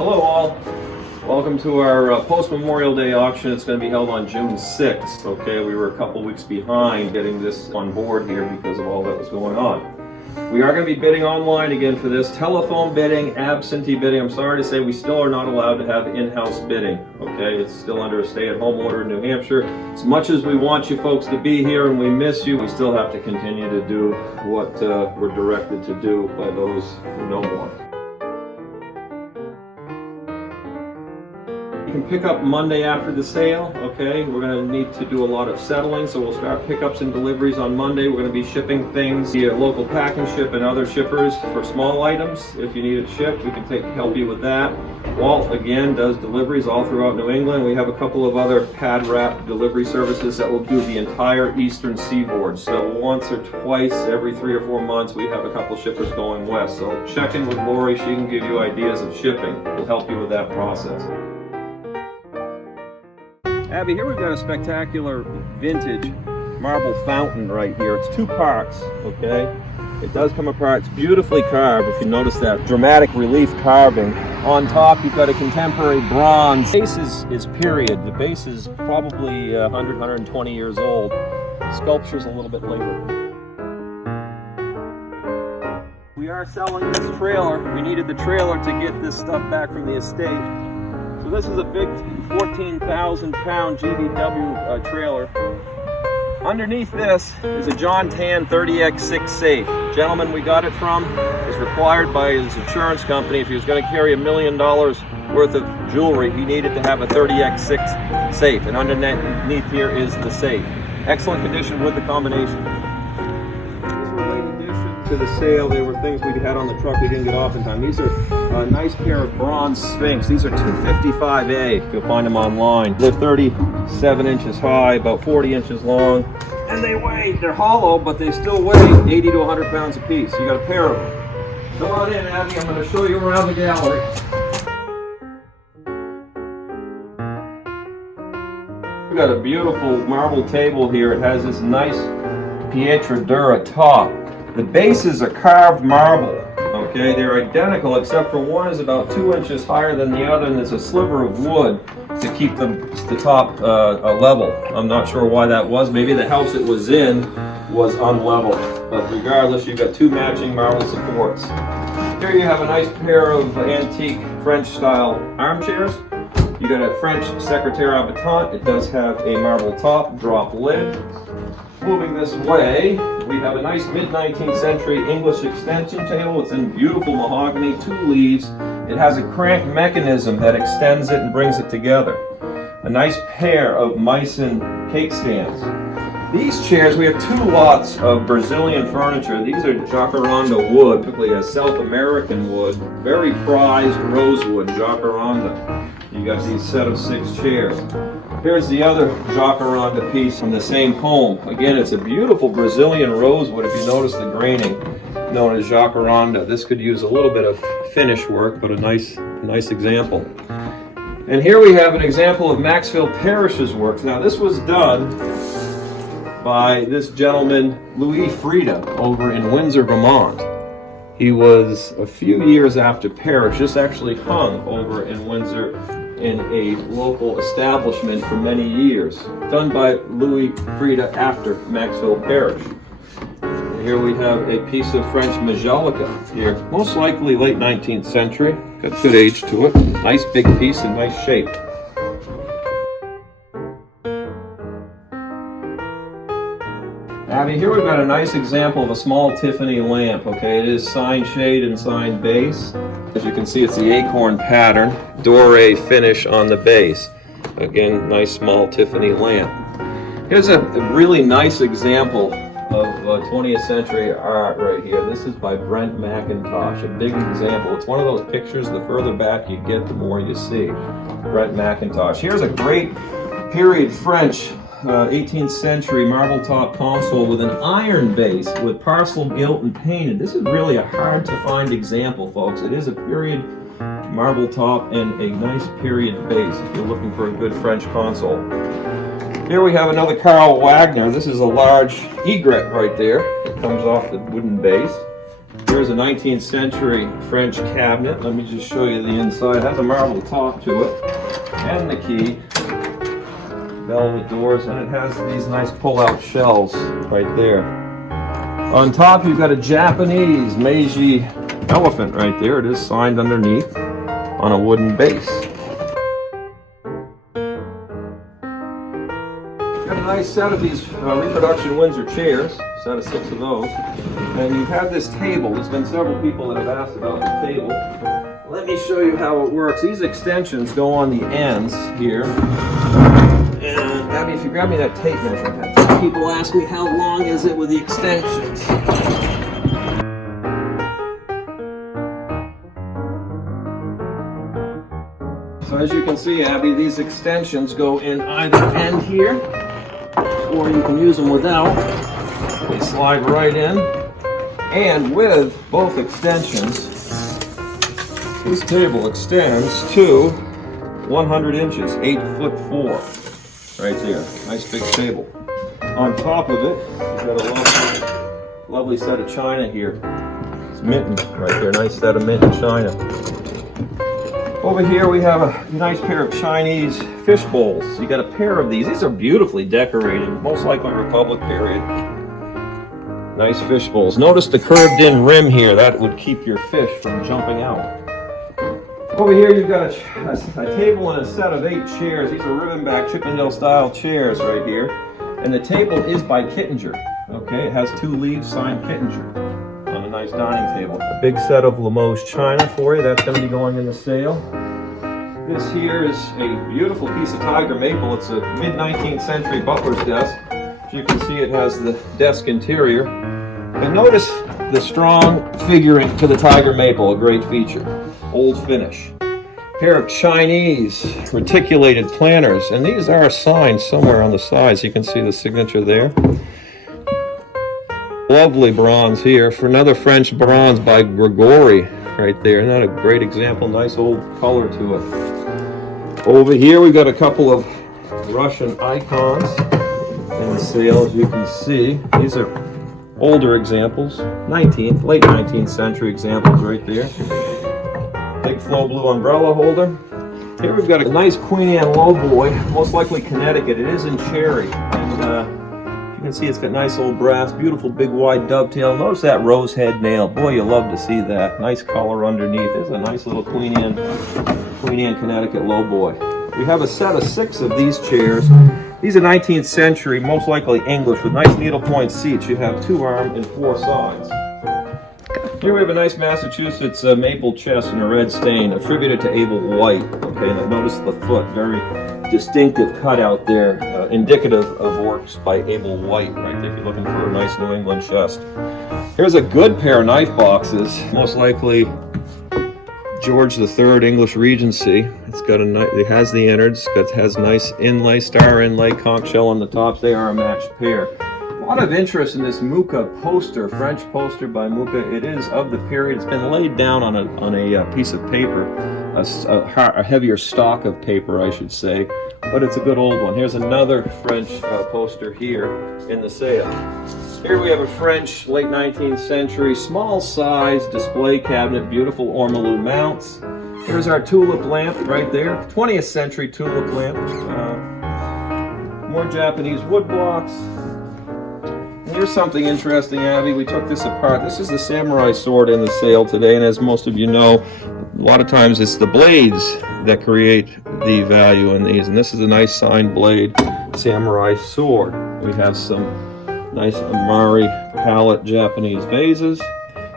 Hello all, welcome to our post-Memorial Day auction. It's going to be held on June 6th. Okay, we were a couple weeks behind getting this on board here because of all that was going on. We are going to be bidding online again for this. Telephone bidding, absentee bidding. I'm sorry to say we still are not allowed to have in-house bidding. Okay, it's still under a stay-at-home order in New Hampshire. As much as we want you folks to be here and we miss you, we still have to continue to do what we're directed to do by those who know more. You can pick up Monday after the sale. Okay, we're going to need to do a lot of settling, so we'll start pickups and deliveries on Monday. We're going to be shipping things via local pack and ship and other shippers for small items. If you need it shipped, we can help you with that. Walt again does deliveries all throughout New England. We have a couple of other pad wrap delivery services that will do the entire eastern seaboard. So once or twice every 3 or 4 months we have a couple shippers going west. So check in with Lori, she can give you ideas of shipping. We'll help you with that process. Abby, here we've got a spectacular vintage marble fountain right here. It's 2 parts, okay? It does come apart. It's beautifully carved, if you notice that dramatic relief carving. On top, you've got a contemporary bronze. The base is period. The base is probably 100, 120 years old. The sculpture's a little bit later. We are selling this trailer. We needed the trailer to get this stuff back from the estate. So this is a big 14,000 pound GVW trailer. Underneath this is a John Tan 30x6 safe. Gentleman we got it from is required by his insurance company, if he was going to carry $1 million worth of jewelry, he needed to have a 30x6 safe. And underneath here is the safe. Excellent condition with the combination. To the sale, they were things we had on the truck we didn't get off in time. These are a nice pair of bronze Sphinx. These are 255A. You'll find them online. They're 37 inches high, about 40 inches long, and they're hollow, but they still weigh 80 to 100 pounds a piece. You got a pair of them. Come on in, Abby. I'm going to show you around the gallery. We've got a beautiful marble table here. It has this nice Pietra Dura top. The bases are carved marble, okay? They're identical except for one is about 2 inches higher than the other, and there's a sliver of wood to keep the top level. I'm not sure why that was. Maybe the house it was in was unlevel. But regardless, you've got 2 matching marble supports. Here you have a nice pair of antique French-style armchairs. You got a French Secrétaire à Battant. It does have a marble top, drop lid. Moving this way, we have a nice mid-19th century English extension table. It's in beautiful mahogany, 2 leaves. It has a crank mechanism that extends it and brings it together. A nice pair of Meissen cake stands. These chairs, we have 2 lots of Brazilian furniture. These are jacaranda wood, typically a South American wood, very prized rosewood, jacaranda. You got these set of 6 chairs. Here's the other jacaranda piece from the same home. Again, it's a beautiful Brazilian rosewood. If you notice the graining, known as jacaranda. This could use a little bit of finish work, but a nice example. And here we have an example of Maxfield Parrish's works. Now, this was done by this gentleman, Louis Frieda, over in Windsor, Vermont. He was a few years after Parrish. This actually hung over in Windsor in a local establishment for many years. Done by Louis Frieda after Maxfield Parrish. Here we have a piece of French majolica here. Most likely late 19th century. Got good age to it. Nice big piece and nice shape. Abby, here we've got a nice example of a small Tiffany lamp. Okay, it is signed shade and signed base. As you can see, it's the acorn pattern, doré finish on the base. Again, nice small Tiffany lamp. Here's a really nice example of 20th century art right here. This is by Brent McIntosh, a big example. It's one of those pictures, the further back you get, the more you see. Brent McIntosh. Here's a great period French 18th century marble top console with an iron base with parcel gilt and painted. This is really a hard to find example, folks. It is a period marble top and a nice period base if you're looking for a good French console. Here we have another Carl Wagner. This is a large egret right there. It comes off the wooden base. Here's a 19th century French cabinet. Let me just show you the inside. It has a marble top to it, and the key, velvet doors, and it has these nice pull-out shelves right there. On top, you've got a Japanese Meiji elephant right there. It is signed underneath on a wooden base. Got a nice set of these reproduction Windsor chairs, set of 6 of those. And you have this table. There's been several people that have asked about the table. Let me show you how it works. These extensions go on the ends here. And Abby, if you grab me that tape measure, I've had some people ask me how long is it with the extensions. So as you can see, Abby, these extensions go in either end here, or you can use them without. They slide right in. And with both extensions, this table extends to 100 inches, 8'4", right there. Nice big table. On top of it, you've got a lovely set of china here. It's mitten right there, nice set of mitten china. Over here we have a nice pair of Chinese fish bowls. You got a pair of these. These are beautifully decorated, most likely Republic period. Nice fish bowls. Notice the curved in rim here. That would keep your fish from jumping out. Over here you've got a table and a set of 8 chairs. These are ribbon back Chippendale style chairs right here. And the table is by Kittinger. Okay, it has 2 leaves signed Kittinger on a nice dining table. A big set of Limoges china for you. That's going to be going in the sale. This here is a beautiful piece of tiger maple. It's a mid-19th century butler's desk. As you can see, it has the desk interior. And notice the strong figuring to the tiger maple, a great feature. Old finish. Pair of Chinese reticulated planters, and these are signed somewhere on the sides. You can see the signature there. Lovely bronze here for another French bronze by Gregory right there. Not a great example, nice old color to it. Over here we've got a couple of Russian icons in the sale, as you can see. These are older examples, late 19th century examples right there. Big flow blue umbrella holder. Here we've got a nice Queen Anne lowboy, most likely Connecticut. It is in cherry, and you can see it's got nice old brass, beautiful big wide dovetail. Notice that rose head nail. Boy, you love to see that. Nice color underneath. There's a nice little Queen Anne Connecticut lowboy. We have a set of 6 of these chairs. These are 19th century, most likely English, with nice needlepoint seats. You have 2 arms and 4 sides. Here we have a nice Massachusetts maple chest in a red stain, attributed to Abel White. Okay, and notice the foot, very distinctive cutout there, indicative of works by Abel White, right there, if you're looking for a nice New England chest. Here's a good pair of knife boxes, most likely George III English Regency. It's got it has the innards, it has nice inlay, star inlay, conch shell on the tops. They are a matched pair. A lot of interest in this Mucha poster, French poster by Mucha. It is of the period. It's been laid down on a piece of paper, a heavier stock of paper, I should say, but it's a good old one. Here's another French poster here in the sale. Here we have a French late 19th century small size display cabinet, beautiful ormolu mounts. Here's our tulip lamp right there, 20th century tulip lamp. More Japanese wood blocks. Here's something interesting, Abby. We took this apart. This is the samurai sword in the sale today, and as most of you know, a lot of times it's the blades that create the value in these. And this is a nice signed blade samurai sword. We have some nice Amari palette Japanese vases.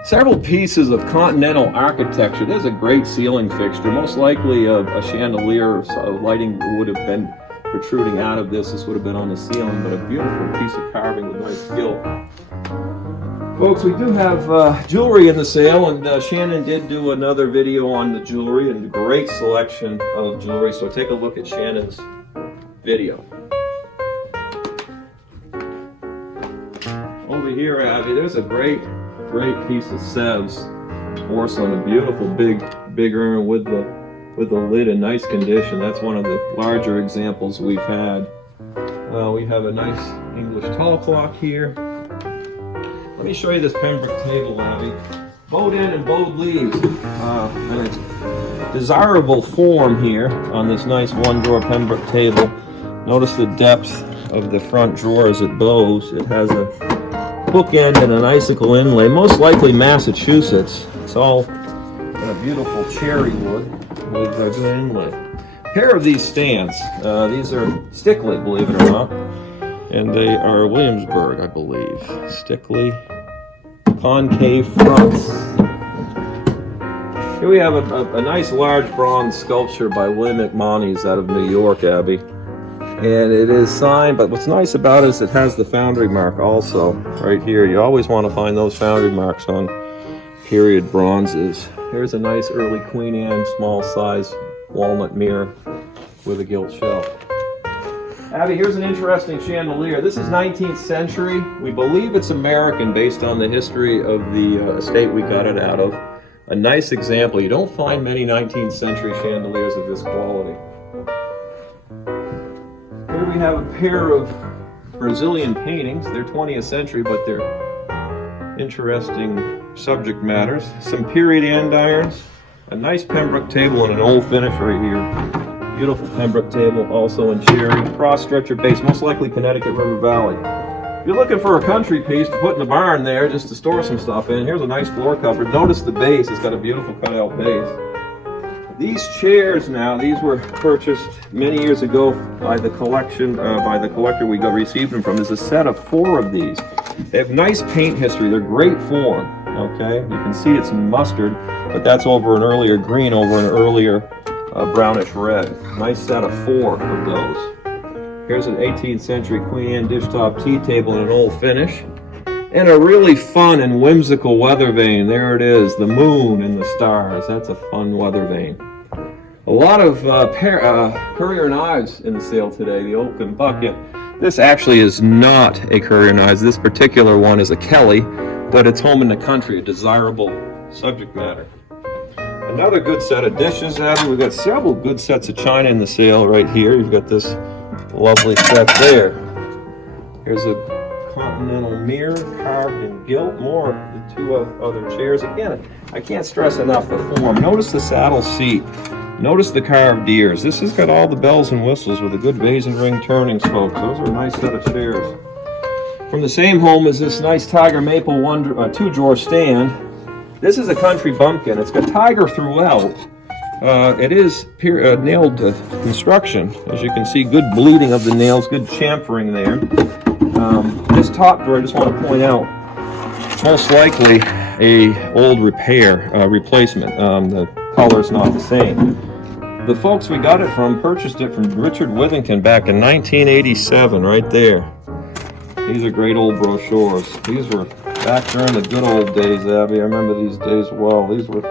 Several pieces of continental architecture. There's a great ceiling fixture. Most likely a chandelier of lighting would have been protruding out of this. This would have been on the ceiling, but a beautiful piece of carving with nice skill. Folks, we do have jewelry in the sale, and Shannon did do another video on the jewelry, and a great selection of jewelry, so take a look at Shannon's video. Over here, Abby, there's a great piece of Sevres porcelain, a beautiful big urn with the lid in nice condition. That's one of the larger examples we've had. We have a nice English tall clock here. Let me show you this Pembroke table, Abby. bowed end and bowed leaves. And it's desirable form here on this nice one-drawer Pembroke table. Notice the depth of the front drawer as it bows. It has a bookend and an icicle inlay, most likely Massachusetts. It's all in a beautiful cherry wood with a good inlay. A pair of these stands. These are Stickley, believe it or not, and they are Williamsburg, I believe. Stickley concave fronts. Here we have a nice large bronze sculpture by William McMonnies out of New York, Abby. And it is signed, but what's nice about it is it has the foundry mark also right here. You always want to find those foundry marks on period bronzes. Here's a nice early Queen Anne small size walnut mirror with a gilt shelf. Abby, here's an interesting chandelier. This is 19th century. We believe it's American based on the history of the estate we got it out of. A nice example. You don't find many 19th century chandeliers of this quality. Here we have a pair of Brazilian paintings. They're 20th century, but they're interesting subject matters. Some period andirons, a nice Pembroke table and an old finish right here. Beautiful Pembroke table, also in cherry. Cross-stretcher base, most likely Connecticut River Valley. If you're looking for a country piece to put in the barn there, just to store some stuff in, here's a nice floor cover. Notice the base, it's got a beautiful cutout base. These chairs now, these were purchased many years ago by the collector we received them from. There's a set of 4 of these. They have nice paint history. They're great form, okay? You can see it's mustard, but that's over an earlier green, over an earlier brownish red. Nice set of 4 of those. Here's an 18th century Queen Anne dish-top tea table in an old finish. And a really fun and whimsical weather vane. There it is, the moon and the stars. That's a fun weather vane. A lot of Courier knives in the sale today, the oaken bucket. This actually is not a Courier knives. This particular one is a Kelly, but it's home in the country, a desirable subject matter. Another good set of dishes, Abby. We've got several good sets of china in the sale right here. You've got this lovely set there. Here's a continental mirror carved in gilt. More of the 2 other chairs. Again, I can't stress enough the form. Notice the saddle seat. Notice the carved ears. This has got all the bells and whistles with a good vase and ring turnings, folks. Those are a nice set of chairs. From the same home is this nice tiger maple 2-drawer stand. This is a country bumpkin. It's got tiger throughout. It is nailed construction. As you can see, good bleeding of the nails, good chamfering there. This top drawer, I just want to point out, most likely a old replacement. The color's not the same. The folks we got it from purchased it from Richard Withington back in 1987, right there. These are great old brochures. These were back during the good old days, Abby. I remember these days well. These were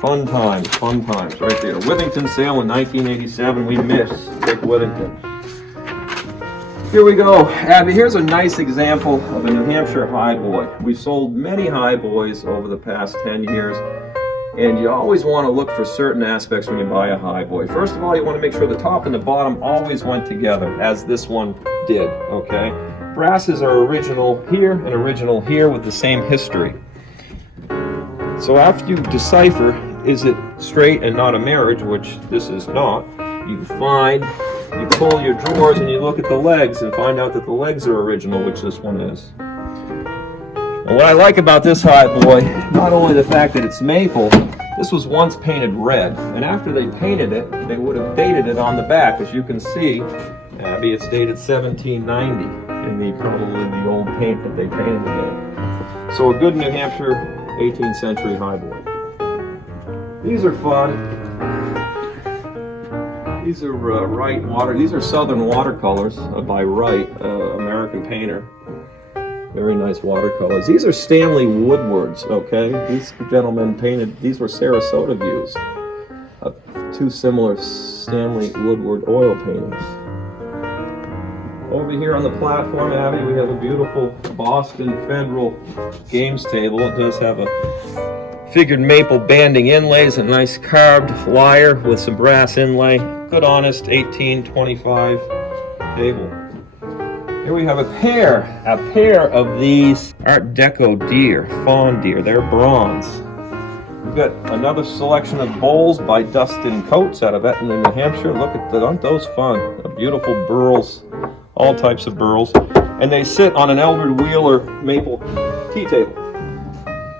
fun times right there. Withington sale in 1987. We miss Dick Withington. Here we go, Abby. Here's a nice example of a New Hampshire highboy. We've sold many highboys over the past 10 years, and you always want to look for certain aspects when you buy a highboy. First of all, you want to make sure the top and the bottom always went together, as this one did, okay? Brasses are original here and original here with the same history. So after you decipher, is it straight and not a marriage, which this is not, you pull your drawers and you look at the legs and find out that the legs are original, which this one is. And what I like about this highboy, not only the fact that it's maple, this was once painted red, and after they painted it, they would have dated it on the back. As you can see, Abby, it's dated 1790 in probably the old paint that they painted it in. So a good New Hampshire 18th century highboy. These are fun. These are these are Southern watercolors by Wright, American painter. Very nice watercolors. These are Stanley Woodwards, okay? These gentlemen painted, these were Sarasota views. 2 similar Stanley Woodward oil paintings. Over here on the platform, Abby, we have a beautiful Boston Federal games table. It does have a figured maple banding inlays, a nice carved lyre with some brass inlay. Good, honest 1825 table. Here we have a pair of these Art Deco deer, fawn deer. They're bronze. We've got another selection of bowls by Dustin Coates out of Etna, New Hampshire. Look at that, aren't those fun? Beautiful burls, all types of burls. And they sit on an Elbert Wheeler maple tea table.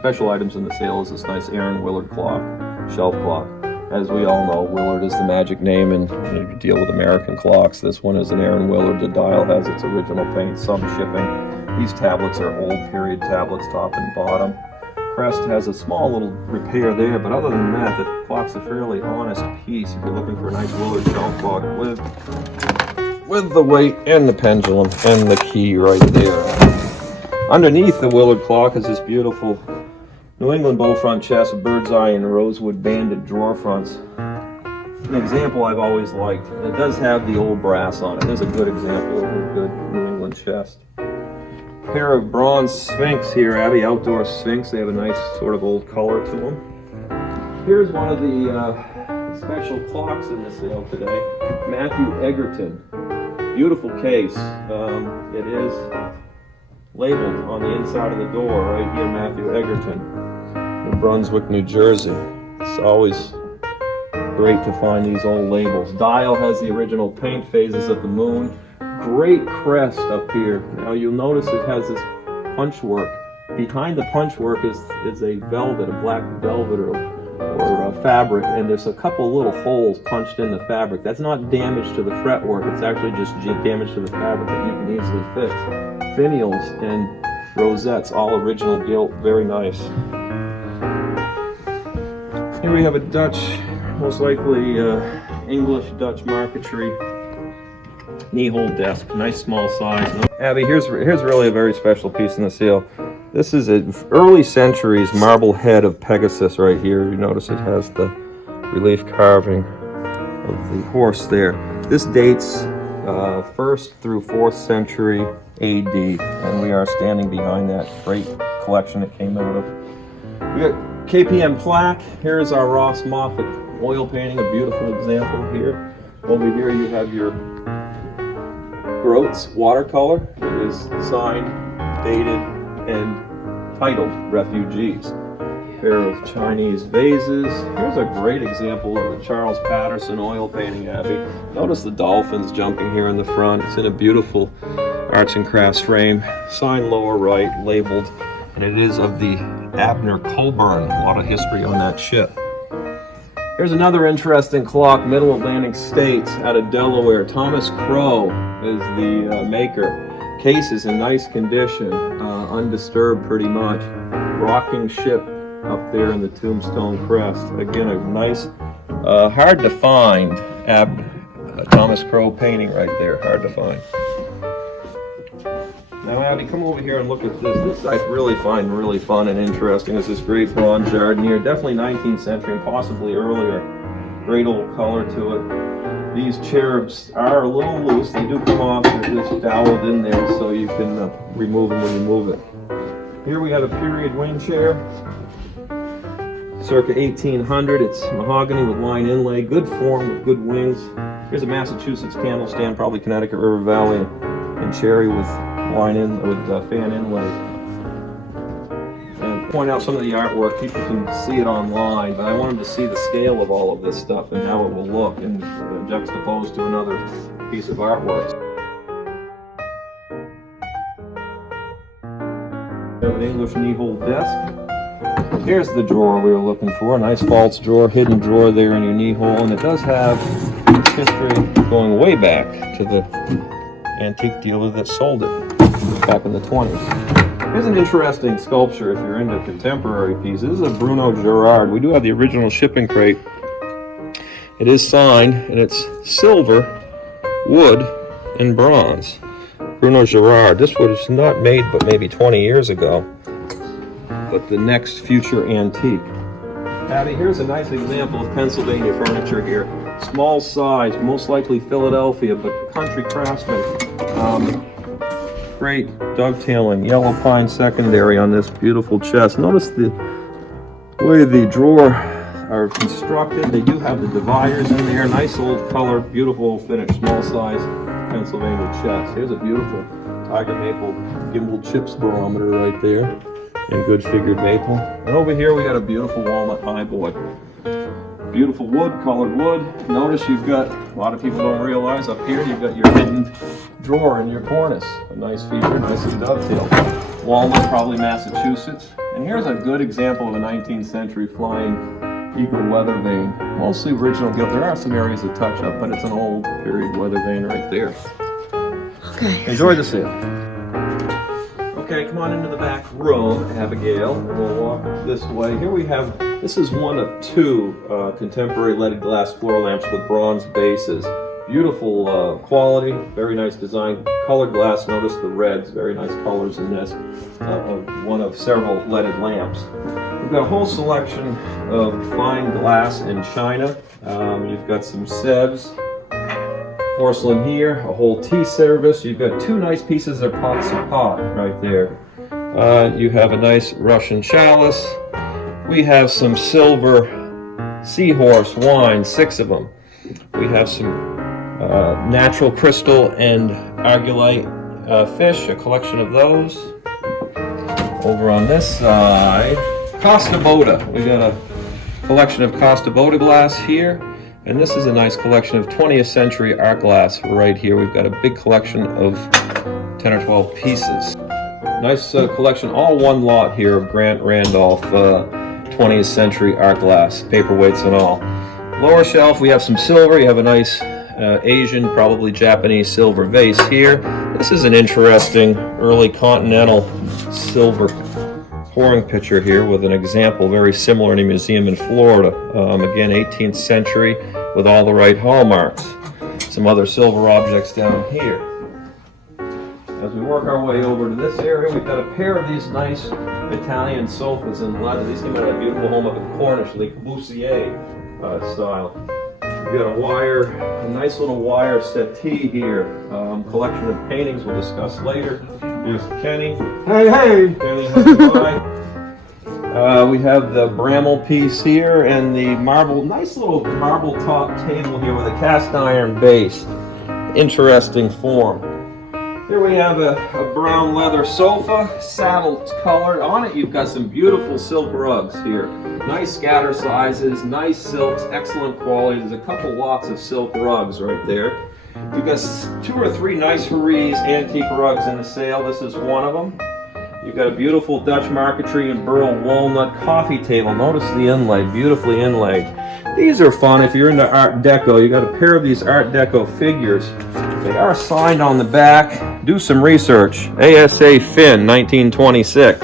Special items in the sale is this nice Aaron Willard clock, shelf clock. As we all know, Willard is the magic name, and you deal with American clocks. This one is an Aaron Willard. The dial has its original paint, some shipping. These tablets are old period tablets, top and bottom. Crest has a small little repair there, but other than that, the clock's a fairly honest piece if you're looking for a nice Willard shelf clock with the weight and the pendulum and the key right there. Underneath the Willard clock is this beautiful New England bow front chest, bird's eye and rosewood banded drawer fronts. An example I've always liked. It does have the old brass on it. There's a good example of a good New England chest. Pair of bronze Sphinx here, Abbey Outdoor Sphinx. They have a nice sort of old color to them. Here's one of the special clocks in the sale today. Matthew Egerton. Beautiful case. It is labeled on the inside of the door right here, Matthew Egerton, New Brunswick, New Jersey. It's always great to find these old labels. Dial has the original paint phases of the moon. Great crest up here. Now you'll notice it has this punch work. Behind the punch work is a velvet, a black velvet or fabric, and there's a couple little holes punched in the fabric. That's not damage to the fretwork, it's actually just damage to the fabric that you can easily fix. Finials and rosettes, all original gilt, very nice. Here we have a Dutch, most likely English Dutch marquetry knee-hole desk, nice small size. Abby, here's really a very special piece in the sale. This is an early centuries marble head of Pegasus right here. You notice it has the relief carving of the horse there. This dates 1st through 4th century AD, and we are standing behind that great collection it came out of. We got KPM plaque. Here's our Ross Moffat oil painting, a beautiful example here. Over here you have your Groats watercolor. It is signed, dated, and titled Refugees. A pair of Chinese vases. Here's a great example of the Charles Patterson oil painting, Abby. Notice the dolphins jumping here in the front. It's in a beautiful arts and crafts frame. Signed lower right, labeled, and it is of the Abner Colburn. A lot of history on that ship. Here's another interesting clock, Middle Atlantic States out of Delaware. Thomas Crow is the maker. Case is in nice condition, undisturbed pretty much. Rocking ship up there in the Tombstone crest. Again, a nice, hard to find Thomas Crow painting right there, hard to find. Now, Abby, come over here and look at this. This I really find really fun and interesting. It's this great bronze jardiniere, definitely 19th century and possibly earlier. Great old color to it. These cherubs are a little loose. They do come off. They're just doweled in there, so you can remove them when you move it. Here we have a period wing chair, circa 1800. It's mahogany with line inlay, good form with good wings. Here's a Massachusetts candle stand, probably Connecticut River Valley, and cherry with line in with fan inlays. And point out some of the artwork. People can see it online, but I wanted to see the scale of all of this stuff and how it will look, and juxtaposed to another piece of artwork. We have an English knee-hole desk. Here's the drawer we were looking for. A nice false drawer, hidden drawer there in your knee hole, and it does have history going way back to the antique dealer that sold it back in the 20s. Here's an interesting sculpture if you're into contemporary pieces. This is a Bruno Gerard. We do have the original shipping crate. It is signed, and it's silver, wood, and bronze. Bruno Gerard. This was not made but maybe 20 years ago, but the next future antique. Abby, here's a nice example of Pennsylvania furniture here. Small size, most likely Philadelphia, but country craftsman. Great dovetailing, yellow pine secondary on this beautiful chest. Notice the way the drawer are constructed. They do have the dividers in there. Nice old color, beautiful finish, small size Pennsylvania chest. Here's a beautiful tiger maple gimbal chips barometer right there. in good figured maple. And over here we got a beautiful walnut highboard. Beautiful wood, colored wood. Notice you've got, a lot of people don't realize, up here you've got your hidden drawer in your cornice. A nice feature, nicely dovetailed. Walnut, probably Massachusetts. And here's a good example of a 19th century flying eagle weather vane. Mostly original gilt. There are some areas of touch up, but it's an old period weather vane right there. Okay. Enjoy the sale. Okay, come on into the back room, Abigail. We'll walk this way. Here we have, this is one of two contemporary leaded glass floor lamps with bronze bases. Beautiful quality, very nice design. Colored glass, notice the reds, very nice colors in this. One of several leaded lamps. We've got a whole selection of fine glass and china. You've got some Sebs, porcelain here, a whole tea service. You've got two nice pieces of pots of pot right there. You have a nice Russian chalice. We have some silver seahorse wine, 6 of them. We have some natural crystal and argillite fish, a collection of those. Over on this side, Costa Boda. We got a collection of Costa Boda glass here. And this is a nice collection of 20th century art glass right here. We've got a big collection of 10 or 12 pieces. Nice collection, all one lot here of Grant Randolph 20th century art glass, paperweights and all. Lower shelf, we have some silver. You have a nice Asian, probably Japanese silver vase here. This is an interesting early continental silver pouring pitcher here with an example very similar in a museum in Florida. Again, 18th century with all the right hallmarks. Some other silver objects down here. As we work our way over to this area, we've got a pair of these nice Italian sofas in leather. These came out of a beautiful home up in Cornish, Le Corbusier style. We've got a nice little wire settee here. Collection of paintings we'll discuss later. Here's Kenny. Hey, hey! Kenny, we have the Bramble piece here and the marble, nice little marble top table here with a cast iron base. Interesting form. Here we have a brown leather sofa, saddle colored. On it you've got some beautiful silk rugs here. Nice scatter sizes, nice silks, excellent quality. There's a couple lots of silk rugs right there. You've got 2 or 3 nice Harries antique rugs in the sale. This is one of them. You've got a beautiful Dutch marquetry and burl walnut coffee table. Notice the inlay, beautifully inlaid. These are fun if you're into Art Deco. You got a pair of these Art Deco figures. They are signed on the back. Do some research. ASA Finn, 1926.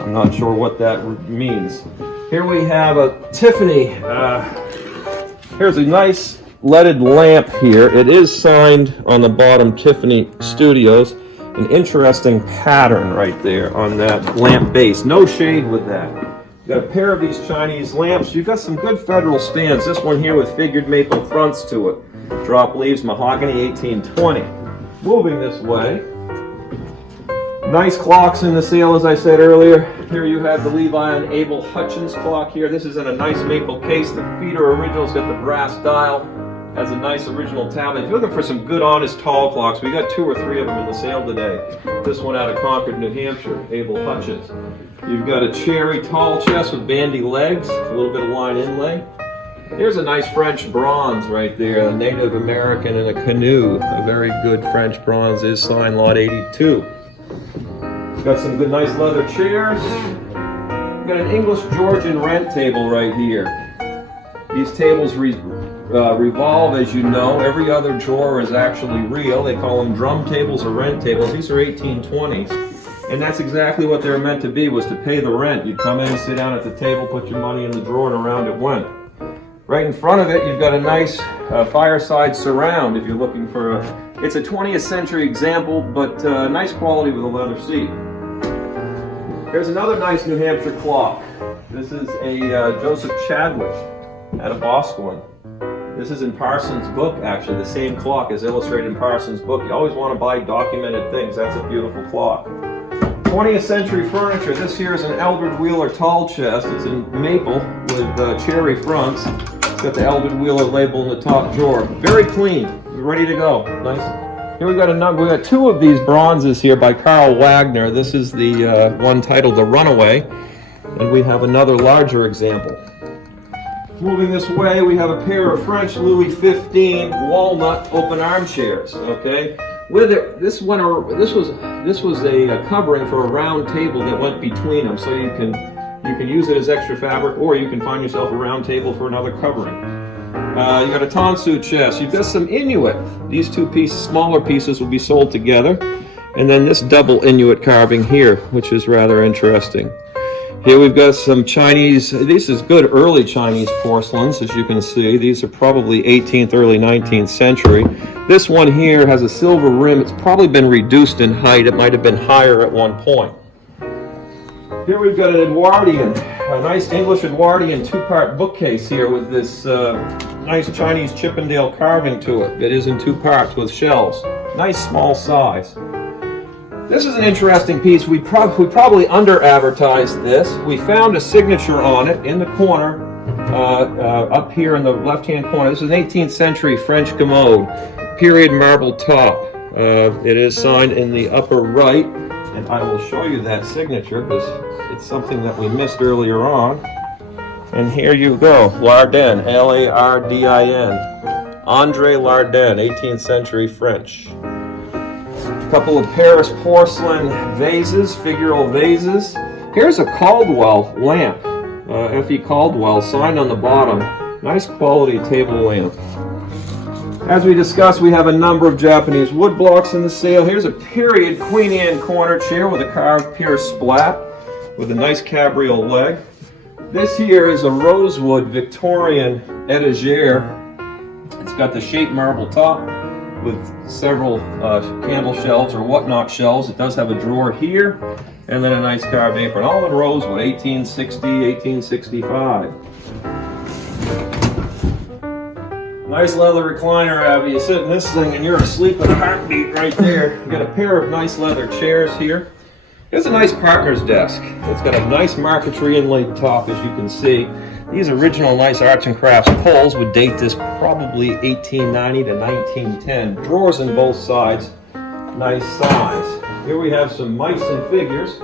I'm not sure what that means. Here we have a Tiffany. Here's a nice leaded lamp here. It is signed on the bottom, Tiffany Studios. An interesting pattern right there on that lamp base. No shade with that. You've got a pair of these Chinese lamps. You've got some good federal stands. This one here with figured maple fronts to it. Drop leaves, mahogany, 1820. Moving this way. Nice clocks in the sale, as I said earlier. Here you have the Levi and Abel Hutchins clock here. This is in a nice maple case. The feeder original's got the brass dial. Has a nice original tablet. If you're looking for some good, honest, tall clocks, we got 2 or 3 of them in the sale today. This one out of Concord, New Hampshire, Abel Hutchins. You've got a cherry tall chest with bandy legs, a little bit of line inlay. Here's a nice French bronze right there, a Native American in a canoe. A very good French bronze is signed lot 82. Got some good, nice leather chairs. We've got an English Georgian rent table right here. These tables revolve, as you know. Every other drawer is actually real. They call them drum tables or rent tables. These are 1820s. And that's exactly what they're meant to be, was to pay the rent. You'd come in, sit down at the table, put your money in the drawer, and around it went. Right in front of it, you've got a nice fireside surround if you're looking for a... It's a 20th century example, but nice quality with a leather seat. Here's another nice New Hampshire clock. This is a Joseph Chadwick out of Boscawen. This is in Parsons' book, actually. The same clock is illustrated in Parsons' book. You always want to buy documented things. That's a beautiful clock. 20th century furniture. This here is an Eldred Wheeler tall chest. It's in maple with cherry fronts. It's got the Eldred Wheeler label in the top drawer. Very clean. Ready to go. Nice Here we got two of these bronzes here by Carl Wagner. This is the one titled The Runaway, and we have another larger example. Moving this way, we have a pair of French Louis XV walnut open armchairs. Okay, with it, this was a covering for a round table that went between them, so you can use it as extra fabric, or you can find yourself a round table for another covering. You got a tonsu chest. You've got some Inuit. These two smaller pieces will be sold together, and then this double Inuit carving here, which is rather interesting. Here we've got some Chinese. This is good early Chinese porcelains, as you can see. These are probably 18th, early 19th century. This one here has a silver rim. It's probably been reduced in height. It might have been higher at one point. Here we've got an Edwardian, a nice English Edwardian two-part bookcase here with this nice Chinese Chippendale carving to it. It is in two parts with shelves. Nice small size. This is an interesting piece. We probably under-advertised this. We found a signature on it in the corner, up here in the left-hand corner. This is an 18th century French commode, period marble top. It is signed in the upper right, and I will show you that signature because it's something that we missed earlier on. And here you go, Lardin, L-A-R-D-I-N. André Lardin, 18th century French. A couple of Paris porcelain vases, figural vases. Here's a Caldwell lamp, F.E. Caldwell, signed on the bottom. Nice quality table lamp. As we discussed, we have a number of Japanese wood blocks in the sale. Here's a period Queen Anne corner chair with a carved pierced splat with a nice cabriole leg. This here is a rosewood Victorian etagere. It's got the shaped marble top with several candle shelves or whatnot shelves. It does have a drawer here, and then a nice carved apron, all in rosewood, 1860, 1865. Nice leather recliner, Abby. You sit in this thing and you're asleep in a heartbeat right there. You got a pair of nice leather chairs here. Here's a nice partner's desk. It's got a nice marquetry inlaid top, as you can see. These original nice arts and crafts pulls would date this probably 1890 to 1910. Drawers on both sides, nice size. Here we have some mice and figures.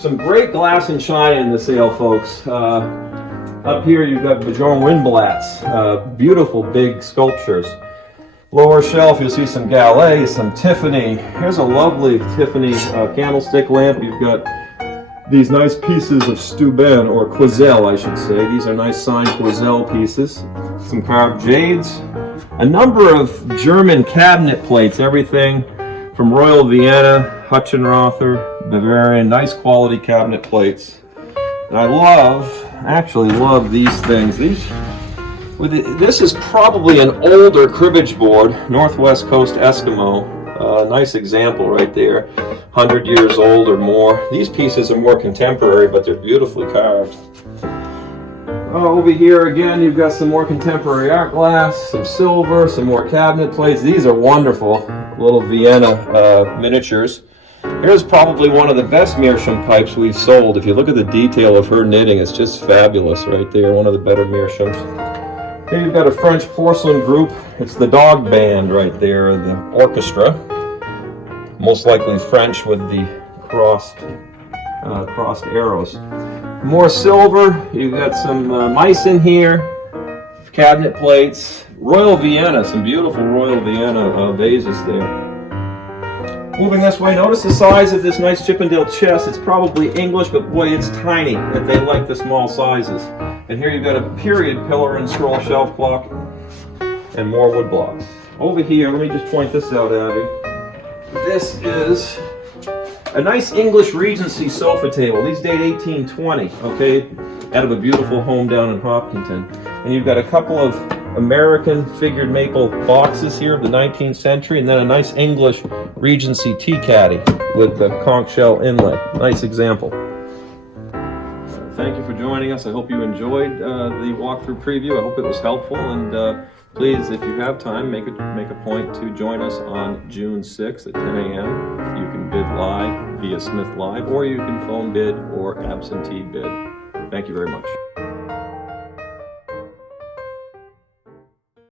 Some great glass and china in the sale, folks. Up here you've got Bjorn Windblat's, beautiful big sculptures. Lower shelf you'll see some Gallet, some Tiffany. Here's a lovely Tiffany candlestick lamp. You've got these nice pieces of Steuben, or Quoizel I should say. These are nice signed Quoizel pieces. Some carved jades. A number of German cabinet plates, everything from Royal Vienna, Hutchenrother, Bavarian, nice quality cabinet plates. And I actually love these things. This is probably an older cribbage board, Northwest Coast Eskimo. Nice example right there, 100 years old or more. These pieces are more contemporary, but they're beautifully carved. Over here again, you've got some more contemporary art glass, some silver, some more cabinet plates. These are wonderful little Vienna miniatures. Here's probably one of the best meerschaum pipes we've sold. If you look at the detail of her knitting, it's just fabulous right there. One of the better meerschaums. Here you've got a French porcelain group. It's the dog band right there, the orchestra. Most likely French with the crossed arrows. More silver. You've got some mice in here, cabinet plates, Royal Vienna, some beautiful Royal Vienna vases there. Moving this way, notice the size of this nice Chippendale chest. It's probably English, but boy, it's tiny. That they like the small sizes. And here you've got a period pillar and scroll shelf block and more wood blocks. Over here, let me just point this out, Abby. This is a nice English Regency sofa table. These date 1820, okay, out of a beautiful home down in Hopkinton. And you've got a couple of American figured maple boxes here of the 19th century, and then a nice English Regency tea caddy with the conch shell inlay. Nice example. Thank you for joining us. I hope you enjoyed the walkthrough preview. I hope it was helpful, and please, if you have time, make a point to join us on June 6th at 10 a.m. You can bid live via Smith Live, or you can phone bid or absentee bid. Thank you very much.